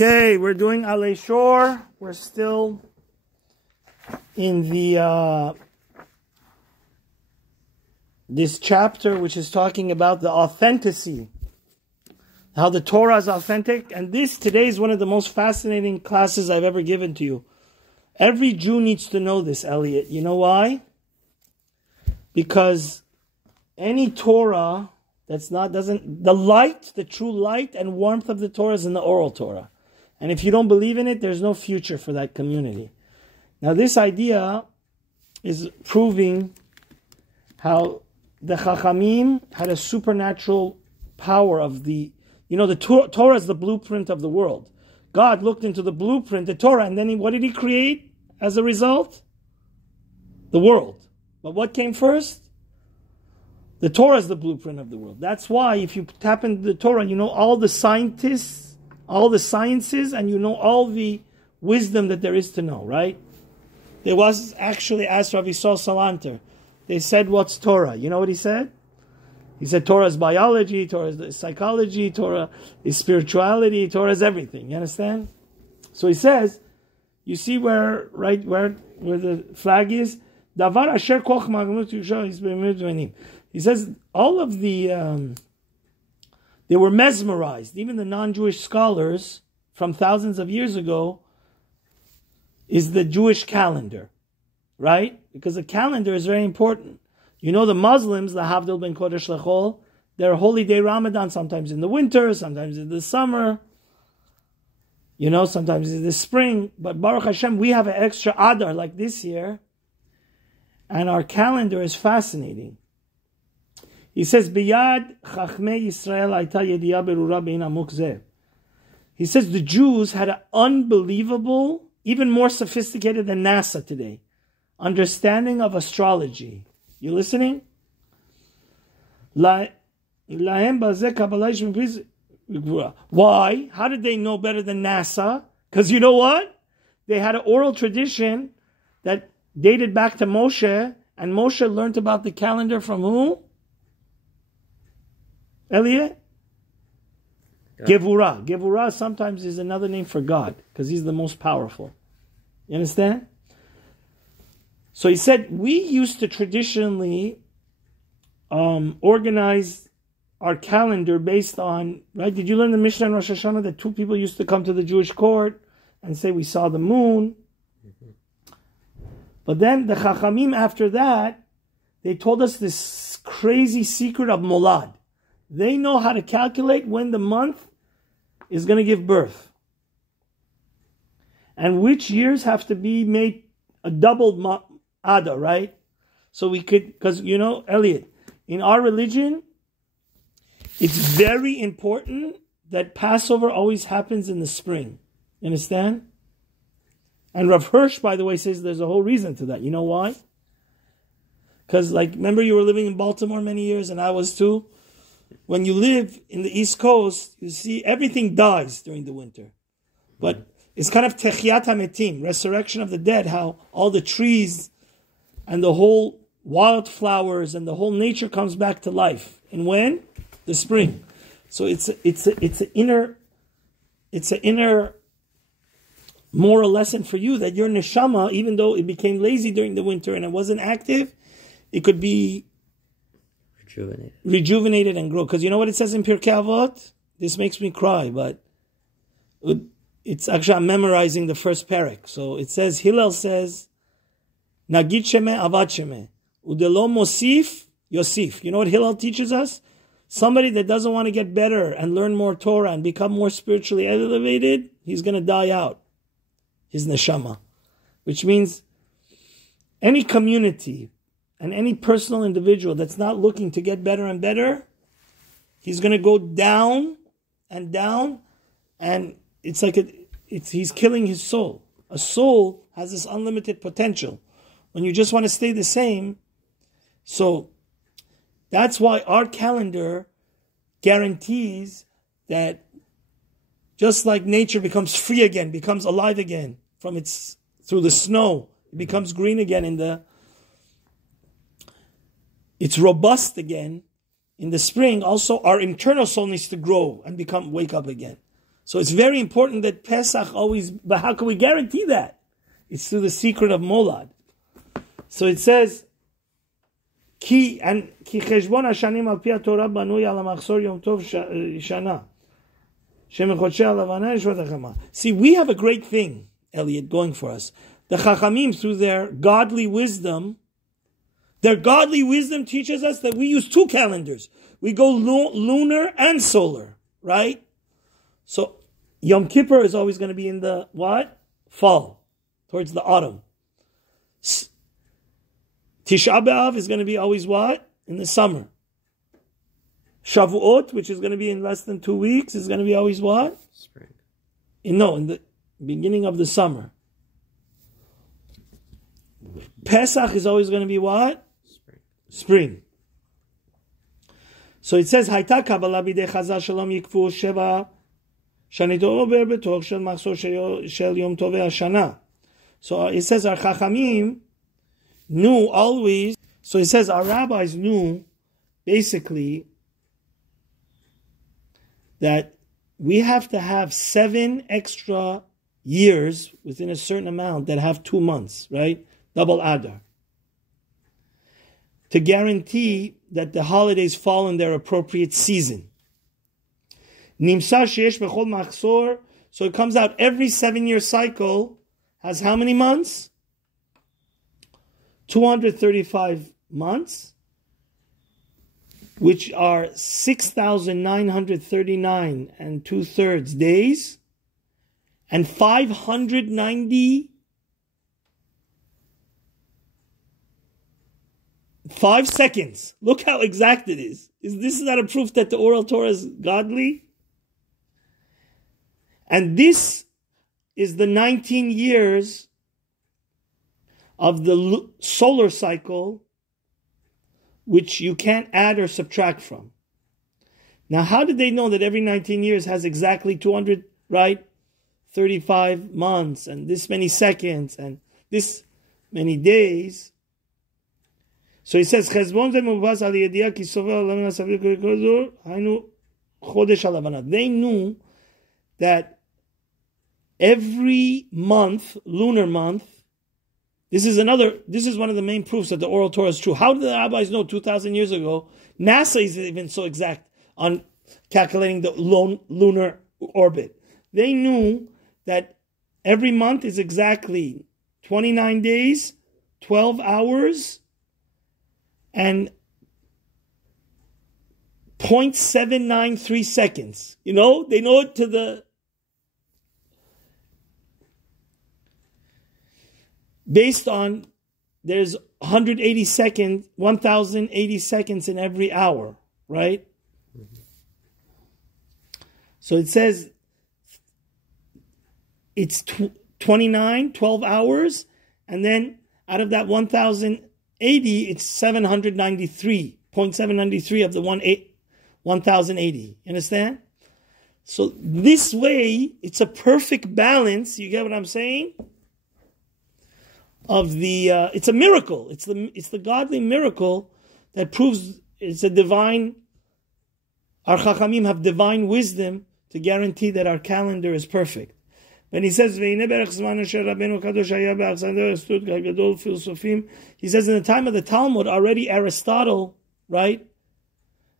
Okay, we're doing ALIE SHUR. We're still in the this chapter, which is talking about the authenticity, how the Torah is authentic. And this today is one of the most fascinating classes I've ever given to you. Every Jew needs to know this, Elliot. You know why? Because any Torah the light, the true light and warmth of the Torah is in the oral Torah. And if you don't believe in it, there's no future for that community. Now this idea is proving how the Chachamim had a supernatural power of the Torah is the blueprint of the world. God looked into the blueprint, the Torah, and then what did He create as a result? The world. But what came first? The Torah is the blueprint of the world. That's why if you tap into the Torah, you know all the scientists, all the sciences, and you know all the wisdom that there is to know, right? There was actually, asked Rav Yisrael Salanter, they said, what's Torah? You know what he said? He said, Torah is biology, Torah is psychology, Torah is spirituality, Torah is everything. You understand? So he says, you see where the flag is? Davar asher koch magnut yusha is b'midvanim. He says all of the, they were mesmerized. Even the non-Jewish scholars from thousands of years ago is the Jewish calendar, right? Because the calendar is very important. You know the Muslims, the Havdil ben Kodesh Lechol, their holy day Ramadan, sometimes in the winter, sometimes in the summer, sometimes in the spring. But Baruch Hashem, we have an extra Adar like this year, and our calendar is fascinating. He says, Biyad Chachmei Yisrael Aita Yediyah Berura Bein Amuk Zeh. He says the Jews had an unbelievable, even more sophisticated than NASA today, understanding of astrology. You listening? Why? How did they know better than NASA? Because you know what? They had an oral tradition that dated back to Moshe, and Moshe learned about the calendar from who? Elliot? Gevurah. Gevurah sometimes is another name for God, because He's the most powerful. You understand? So he said, we used to traditionally organize our calendar based on, right? Did you learn the Mishnah and Rosh Hashanah that two people used to come to the Jewish court and say, we saw the moon? Mm-hmm. But then the Chachamim after that, they told us this crazy secret of Molad. They know how to calculate when the month is going to give birth. And which years have to be made a doubled Ada, right? So we could, because Elliot, in our religion, it's very important that Passover always happens in the spring. You understand? And Rav Hirsch, by the way, says there's a whole reason to that. You know why? Because, remember you were living in Baltimore many years, and I was too? When you live in the East Coast, you see everything dies during the winter. But it's kind of Techiyat HaMetim, resurrection of the dead, how all the trees and the whole wildflowers and the whole nature comes back to life. And when? The spring. So it's an inner moral lesson for you that your neshama, even though it became lazy during the winter and it wasn't active, it could be rejuvenated and grow. Because you know what it says in Pirkei Avot? This makes me cry, but it's actually, I'm memorizing the first parak. So it says, Hillel says, Nagid Shemeh Avad Shemeh. Udelo Mosif Yosif. You know what Hillel teaches us? Somebody that doesn't want to get better and learn more Torah and become more spiritually elevated, he's going to die out. His neshama. Which means any community and any personal individual that's not looking to get better and better, he's going to go down and down, and it's like he's killing his soul. A soul has this unlimited potential. When you just want to stay the same, so that's why our calendar guarantees that just like nature becomes free again, becomes alive again through the snow, it becomes green again it's robust again in the spring. Also, our internal soul needs to grow and wake up again. So it's very important that Pesach always, but how can we guarantee that? It's through the secret of Molad. So it says, Ki cheshbon hashanim al pi Torah banui al machzor yom tov shana. See, we have a great thing, Elliot, going for us. The Chachamim, through their godly wisdom teaches us that we use two calendars. We go lunar and solar, right? So Yom Kippur is always going to be in the what? Fall, towards the autumn. Tisha B'Av is going to be always what? In the summer. Shavuot, which is going to be in less than 2 weeks, is going to be always what? Spring. In the beginning of the summer. Pesach is always going to be what? Spring. So it says, Hayta Kabbalah bidei Chazal shalom yikfu sheva shanito ober betoch shel machzor shel yom tovei hashana. So it says our Chachamim knew always, so it says our rabbis knew basically that we have to have 7 extra years within a certain amount that have 2 months, right? Double Adar. To guarantee that the holidays fall in their appropriate season. Nimsa sheyesh bechol machzor, so it comes out every 7-year cycle has how many months? 235 months, which are 6,939 and 2/3 days, and 595 seconds. Look how exact it is. This is not a proof that the oral Torah is godly? And this is the 19 years of the solar cycle, which you can't add or subtract from. Now, how did they know that every 19 years has exactly 200, right? 35 months and this many seconds and this many days? So he says, they knew that every month, lunar month, this is one of the main proofs that the oral Torah is true. How did the rabbis know 2,000 years ago? NASA is even so exact on calculating the lunar orbit. They knew that every month is exactly 29 days, 12 hours, and 0.793 seconds. You know, they know it to the... Based on, there's 180 seconds, 1,080 seconds in every hour, right? Mm-hmm. So it says it's 12 hours, and then out of that 1,080, it's 793.793 of the 1,080. You understand? So this way, it's a perfect balance. You get what I'm saying? Of the, it's a miracle. It's the godly miracle that proves it's a divine. Our Chachamim have divine wisdom to guarantee that our calendar is perfect. When he says, he says in the time of the Talmud, already Aristotle, right,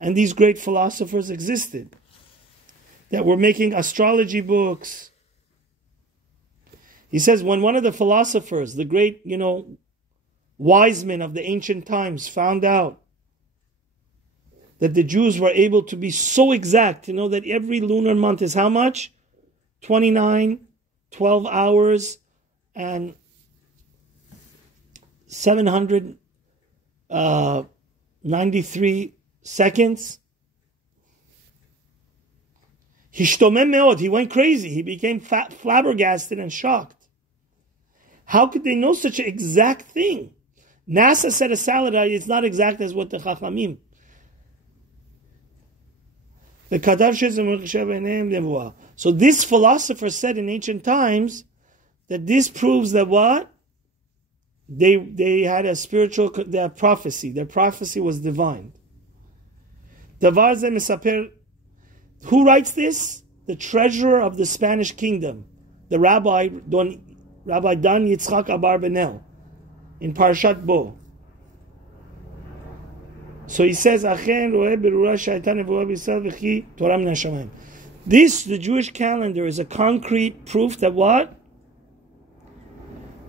and these great philosophers existed that were making astrology books. He says, when one of the philosophers, the great, wise men of the ancient times, found out that the Jews were able to be so exact to know that every lunar month is how much? 29, 12 hours, and 793 seconds. Hishtomem meod, he went crazy. He became flabbergasted and shocked. How could they know such an exact thing? NASA said a salad, it's not exact as what the Chachamim. So this philosopher said in ancient times that this proves that what? They had a spiritual, their prophecy. Their prophecy was divine. Who writes this? the treasurer of the Spanish kingdom, the Rabbi Dan Yitzchak Abar Benel, in Parshat Bo. So he says, this, the Jewish calendar, is a concrete proof that what?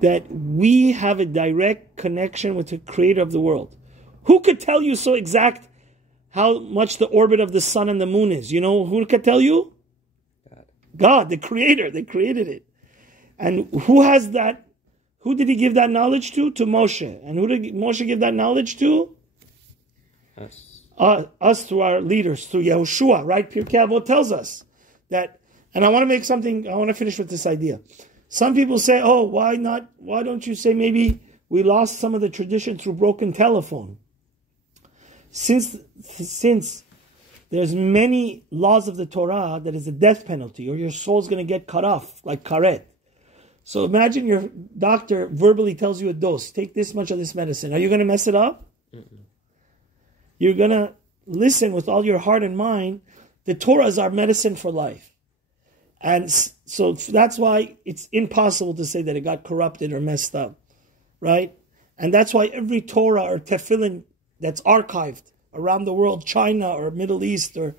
That we have a direct connection with the creator of the world. Who could tell you so exact how much the orbit of the sun and the moon is? You know who could tell you? God, the creator. They created it. And who has that? Who did he give that knowledge to? To Moshe. And who did Moshe give that knowledge to? Us through our leaders, through Yehoshua, right? Pirkei Avot tells us that. And I want to finish with this idea. Some people say, oh, why don't you say maybe we lost some of the tradition through broken telephone? Since there's many laws of the Torah that is a death penalty, or your soul's going to get cut off, like karet. So imagine your doctor verbally tells you a dose, take this much of this medicine. Are you going to mess it up? Mm-mm. You're going to listen with all your heart and mind. The Torah is our medicine for life. And so that's why it's impossible to say that it got corrupted or messed up, right? And that's why every Torah or tefillin that's archived around the world, China or Middle East or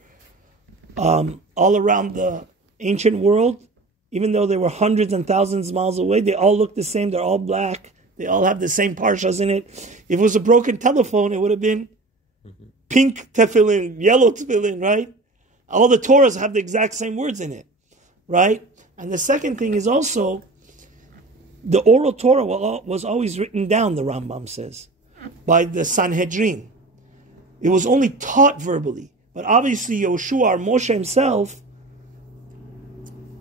all around the ancient world, even though they were hundreds and thousands of miles away, they all look the same. They're all black. They all have the same parshas in it. If it was a broken telephone, it would have been pink tefillin, yellow tefillin, right? All the Torahs have the exact same words in it, right? And the second thing is also, the oral Torah was always written down, the Rambam says, by the Sanhedrin. It was only taught verbally. But obviously Yehoshua, or Moshe himself,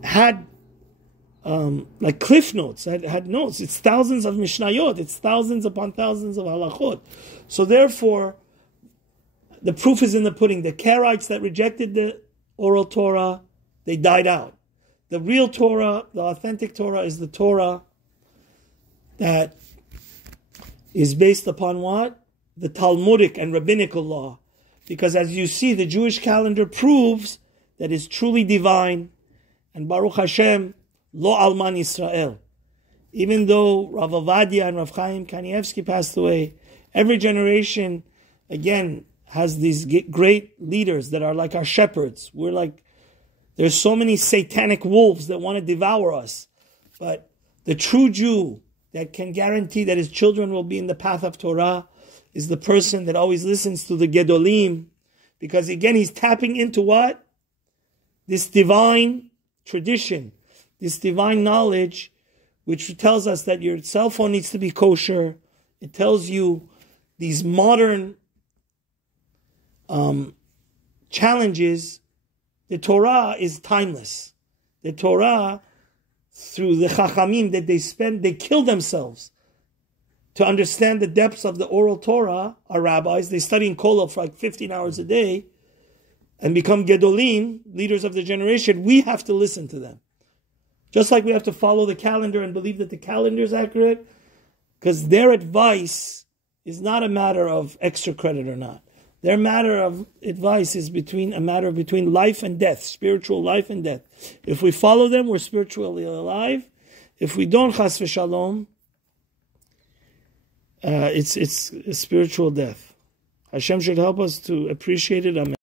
had like cliff notes, had notes. It's thousands of Mishnayot. It's thousands upon thousands of halachot. So therefore, the proof is in the pudding. The Karaites that rejected the oral Torah, they died out. The real Torah, the authentic Torah, is the Torah that is based upon what? The Talmudic and rabbinical law. Because as you see, the Jewish calendar proves that it's truly divine. And Baruch Hashem, Lo Alman Yisrael. Even though Rav Avadia and Rav Chaim Kanievsky passed away, every generation, again, has these great leaders that are like our shepherds. There's so many satanic wolves that want to devour us. But the true Jew that can guarantee that his children will be in the path of Torah is the person that always listens to the Gedolim. Because again, he's tapping into what? This divine tradition, this divine knowledge, which tells us that your cell phone needs to be kosher. It tells you these modern challenges. The Torah is timeless. The Torah, through the Chachamim that they kill themselves to understand the depths of the oral Torah. Our rabbis, they study in Kollel for like 15 hours a day and become Gedolim, leaders of the generation. We have to listen to them. Just like we have to follow the calendar and believe that the calendar is accurate, because their advice is not a matter of extra credit or not. Their matter of advice is a matter between life and death, spiritual life and death. If we follow them, we're spiritually alive. If we don't, chas v'shalom, it's a spiritual death. Hashem should help us to appreciate it. Amen.